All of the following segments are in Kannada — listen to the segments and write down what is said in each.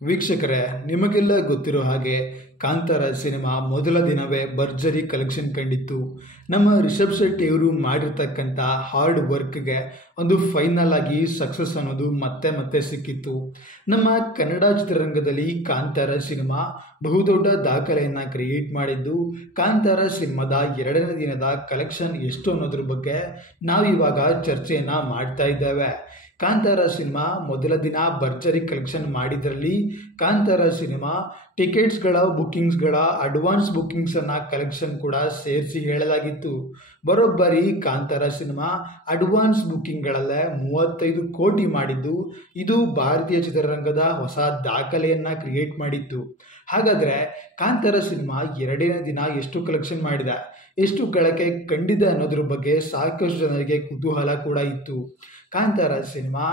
ವೀಕ್ಷಕರೇ, ನಿಮಗೆಲ್ಲ ಗೊತ್ತಿರೋ ಹಾಗೆ ಕಾಂತಾರ ಸಿನಿಮಾ ಮೊದಲ ದಿನವೇ ಭರ್ಜರಿ ಕಲೆಕ್ಷನ್ ಕಂಡಿತ್ತು. ನಮ್ಮ ರಿಷಬ್ ಶೆಟ್ಟಿ ಅವರು ಮಾಡಿರ್ತಕ್ಕಂಥ ಹಾರ್ಡ್ ವರ್ಕ್ಗೆ ಒಂದು ಫೈನಲ್ ಆಗಿ ಸಕ್ಸಸ್ ಅನ್ನೋದು ಮತ್ತೆ ಮತ್ತೆ ಸಿಕ್ಕಿತ್ತು. ನಮ್ಮ ಕನ್ನಡ ಚಿತ್ರರಂಗದಲ್ಲಿ ಕಾಂತಾರ ಸಿನಿಮಾ ಬಹುದೊಡ್ಡ ದಾಖಲೆಯನ್ನು ಕ್ರಿಯೇಟ್ ಮಾಡಿದ್ದು. ಕಾಂತಾರ ಸಿನಿಮಾದ 2ನೇ ದಿನದ ಕಲೆಕ್ಷನ್ ಎಷ್ಟು ಅನ್ನೋದ್ರ ಬಗ್ಗೆ ನಾವಿವಾಗ ಚರ್ಚೆಯನ್ನು ಮಾಡ್ತಾ ಇದ್ದೇವೆ. ಕಾಂತಾರ ಸಿನಿಮಾ ಮೊದಲ ದಿನ ಭರ್ಜರಿ ಕಲೆಕ್ಷನ್ ಮಾಡಿದ್ರಲ್ಲಿ ಕಾಂತಾರ ಸಿನಿಮಾ ಟಿಕೆಟ್ಸ್ಗಳ ಬುಕ್ಕಿಂಗ್ಸ್ಗಳ ಅಡ್ವಾನ್ಸ್ ಬುಕ್ಕಿಂಗ್ಸನ್ನು ಕಲೆಕ್ಷನ್ ಕೂಡ ಸೇರಿಸಿ ಹೇಳಲಾಗಿತ್ತು. ಬರೋಬ್ಬರಿ ಕಾಂತಾರ ಸಿನಿಮಾ ಅಡ್ವಾನ್ಸ್ ಬುಕ್ಕಿಂಗ್ಗಳಲ್ಲೇ 35 ಕೋಟಿ ಮಾಡಿದ್ದು ಇದು ಭಾರತೀಯ ಚಿತ್ರರಂಗದ ಹೊಸ ದಾಖಲೆಯನ್ನು ಕ್ರಿಯೇಟ್ ಮಾಡಿತ್ತು. ಹಾಗಾದರೆ ಕಾಂತಾರ ಸಿನಿಮಾ 2ನೇ ದಿನ ಎಷ್ಟು ಕಲೆಕ್ಷನ್ ಮಾಡಿದೆ, ಎಷ್ಟು ಗಳಿಕೆ ಕಂಡಿದೆ ಅನ್ನೋದ್ರ ಬಗ್ಗೆ ಸಾಕಷ್ಟು ಜನರಿಗೆ ಕುತೂಹಲ ಕೂಡ ಇತ್ತು. ಕಾಂತಾರ ಸಿನಿಮಾ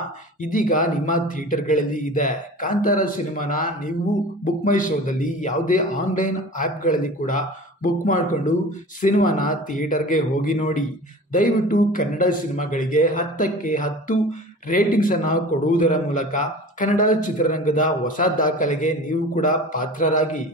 ಇದೀಗ ನಿಮ್ಮ ಥಿಯೇಟರ್ಗಳಲ್ಲಿ ಇದೆ. ಕಾಂತಾರ ಸಿನಿಮಾನ ನೀವು ಬುಕ್ ಮೈ ಶೋದಲ್ಲಿ ಯಾವುದೇ ಆನ್ಲೈನ್ ಆ್ಯಪ್ಗಳಲ್ಲಿ ಕೂಡ ಬುಕ್ ಮಾಡಿಕೊಂಡು ಸಿನಿಮಾನ ಥಿಯೇಟರ್ಗೆ ಹೋಗಿ ನೋಡಿ. ದಯವಿಟ್ಟು ಕನ್ನಡ ಸಿನಿಮಾಗಳಿಗೆ 10ಕ್ಕೆ 10 ರೇಟಿಂಗ್ಸನ್ನು ಕೊಡುವುದರ ಮೂಲಕ ಕನ್ನಡ ಚಿತ್ರರಂಗದ ಹೊಸ ದಾಖಲೆಗೆ ನೀವು ಕೂಡ ಪಾತ್ರರಾಗಿ.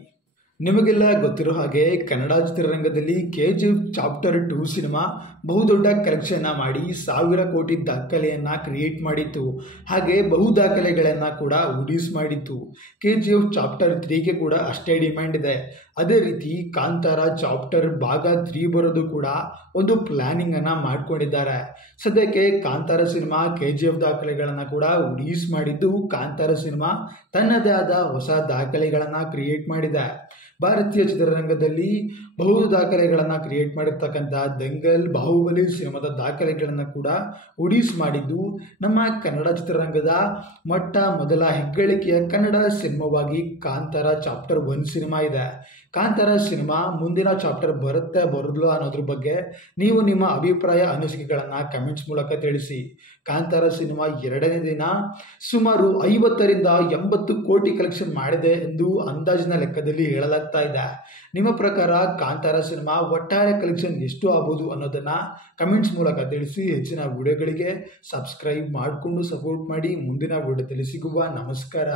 ನಿಮಗೆಲ್ಲ ಗೊತ್ತಿರೋ ಹಾಗೆ ಕನ್ನಡ ಚಿತ್ರರಂಗದಲ್ಲಿ KGF ಚಾಪ್ಟರ್ 2 ಸಿನಿಮಾ ಬಹುದೊಡ್ಡ ಕಲೆಕ್ಷನ್ನ ಮಾಡಿ 1000 ಕೋಟಿ ದಾಖಲೆಯನ್ನು ಕ್ರಿಯೇಟ್ ಮಾಡಿತ್ತು. ಹಾಗೆ ಬಹು ದಾಖಲೆಗಳನ್ನು ಕೂಡ ಉಡೀಸ್ ಮಾಡಿತ್ತು. KGF ಚಾಪ್ಟರ್ 3ಗೆ ಕೂಡ ಅಷ್ಟೇ ಡಿಮ್ಯಾಂಡ್ ಇದೆ. ಅದೇ ರೀತಿ ಕಾಂತಾರ ಚಾಪ್ಟರ್ ಭಾಗ 3 ಬರೋದು ಕೂಡ ಒಂದು ಪ್ಲ್ಯಾನಿಂಗನ್ನು ಮಾಡ್ಕೊಂಡಿದ್ದಾರೆ. ಸದ್ಯಕ್ಕೆ ಕಾಂತಾರ ಸಿನಿಮಾ KGF ದಾಖಲೆಗಳನ್ನು ಕೂಡ ಉಡೀಸ್ ಮಾಡಿದ್ದು ಕಾಂತಾರ ಸಿನಿಮಾ ತನ್ನದೇ ಆದ ಹೊಸ ದಾಖಲೆಗಳನ್ನು ಕ್ರಿಯೇಟ್ ಮಾಡಿದೆ. ಭಾರತೀಯ ಚಿತ್ರರಂಗದಲ್ಲಿ ಬಹು ದಾಖಲೆಗಳನ್ನು ಕ್ರಿಯೇಟ್ ಮಾಡಿರ್ತಕ್ಕಂಥ ದಂಗಲ್, ಬಾಹುಬಲಿ ಸಿನಿಮಾದ ದಾಖಲೆಗಳನ್ನು ಕೂಡ ಉಡೀಸ್ ಮಾಡಿದ್ದು ನಮ್ಮ ಕನ್ನಡ ಚಿತ್ರರಂಗದ ಮೊದಲ ಹೆಗ್ಗಳಿಕೆಯ ಕನ್ನಡ ಸಿನಿಮಾವಾಗಿ ಕಾಂತಾರ ಚಾಪ್ಟರ್ 1 ಸಿನಿಮಾ ಇದೆ. ಕಾಂತಾರ ಸಿನಿಮಾ ಮುಂದಿನ ಚಾಪ್ಟರ್ ಬರಲ್ಲ ಅನ್ನೋದ್ರ ಬಗ್ಗೆ ನೀವು ನಿಮ್ಮ ಅಭಿಪ್ರಾಯ ಅನಿಸಿಕೆಗಳನ್ನು ಕಮೆಂಟ್ಸ್ ಮೂಲಕ ತಿಳಿಸಿ. ಕಾಂತಾರ ಸಿನಿಮಾ 2ನೇ ದಿನ ಸುಮಾರು 50ರಿಂದ 80 ಕೋಟಿ ಕಲೆಕ್ಷನ್ ಮಾಡಿದೆ ಎಂದು ಅಂದಾಜಿನ ಲೆಕ್ಕದಲ್ಲಿ ಹೇಳಲಾಗ್ತಾ ಇದೆ. ನಿಮ್ಮ ಪ್ರಕಾರ ಕಾಂತಾರ ಸಿನಿಮಾ ಒಟ್ಟಾರೆ ಕಲೆಕ್ಷನ್ ಎಷ್ಟು ಆಗ್ಬೋದು ಅನ್ನೋದನ್ನು ಕಮೆಂಟ್ಸ್ ಮೂಲಕ ತಿಳಿಸಿ. ಹೆಚ್ಚಿನ ವಿಡಿಯೋಗಳಿಗೆ ಸಬ್ಸ್ಕ್ರೈಬ್ ಮಾಡಿಕೊಂಡು ಸಪೋರ್ಟ್ ಮಾಡಿ. ಮುಂದಿನ ವಿಡಿಯೋದಲ್ಲಿ ಸಿಗುವ. ನಮಸ್ಕಾರ.